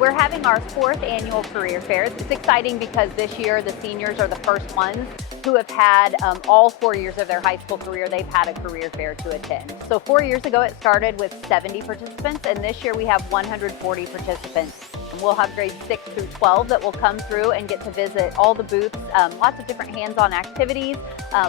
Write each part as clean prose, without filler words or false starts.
We're having our 4th annual career fairs. It's exciting because this year the seniors are the first ones who have had all 4 years of their high school career, they've had a career fair to attend. So 4 years ago it started with 70 participants, and this year we have 140 participants. And we'll have grades 6 through 12 that will come through and get to visit all the booths, lots of different hands-on activities,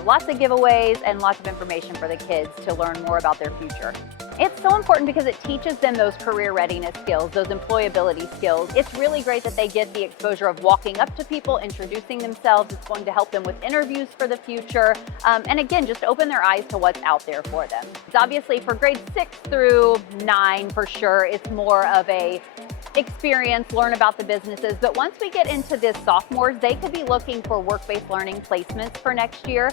lots of giveaways, and lots of information for the kids to learn more about their future. It's so important because it teaches them those career readiness skills, those employability skills. It's really great that they get the exposure of walking up to people, introducing themselves. It's going to help them with interviews for the future. And again, just open their eyes to what's out there for them. It's obviously for grades 6 through 9 for sure, it's more of a experience, learn about the businesses. But once we get into the sophomores, they could be looking for work-based learning placements for next year.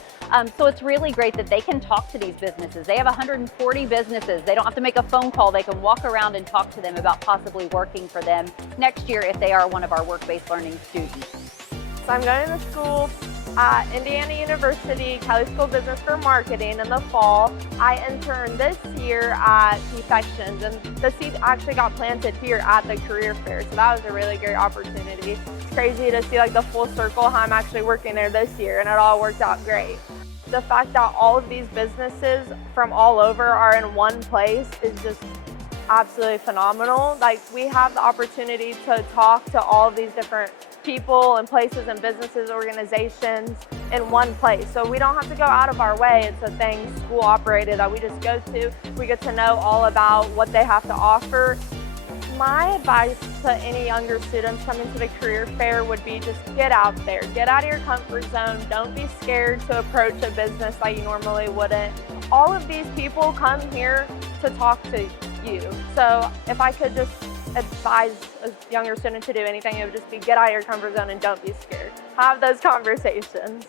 So it's really great that they can talk to these businesses. They have 140 businesses. They don't have to make a phone call. They can walk around and talk to them about possibly working for them next year if they are one of our work-based learning students. So I'm going to school at Indiana University, Kelley School of Business for Marketing in the fall. I interned this year at Confections, and the seed actually got planted here at the career fair, so that was a really great opportunity. It's crazy to see like the full circle how I'm actually working there this year, and it all worked out great. The fact that all of these businesses from all over are in one place is just absolutely phenomenal. Like, we have the opportunity to talk to all of these different people and places and businesses, organizations in one place. So we don't have to go out of our way. It's a thing school operated that we just go to. We get to know all about what they have to offer. My advice to any younger students coming to the career fair would be just get out there, get out of your comfort zone. Don't be scared to approach a business that you normally wouldn't. All of these people come here to talk to you. So if I could just advise a younger student to do anything, it would just be get out of your comfort zone and don't be scared. Have those conversations.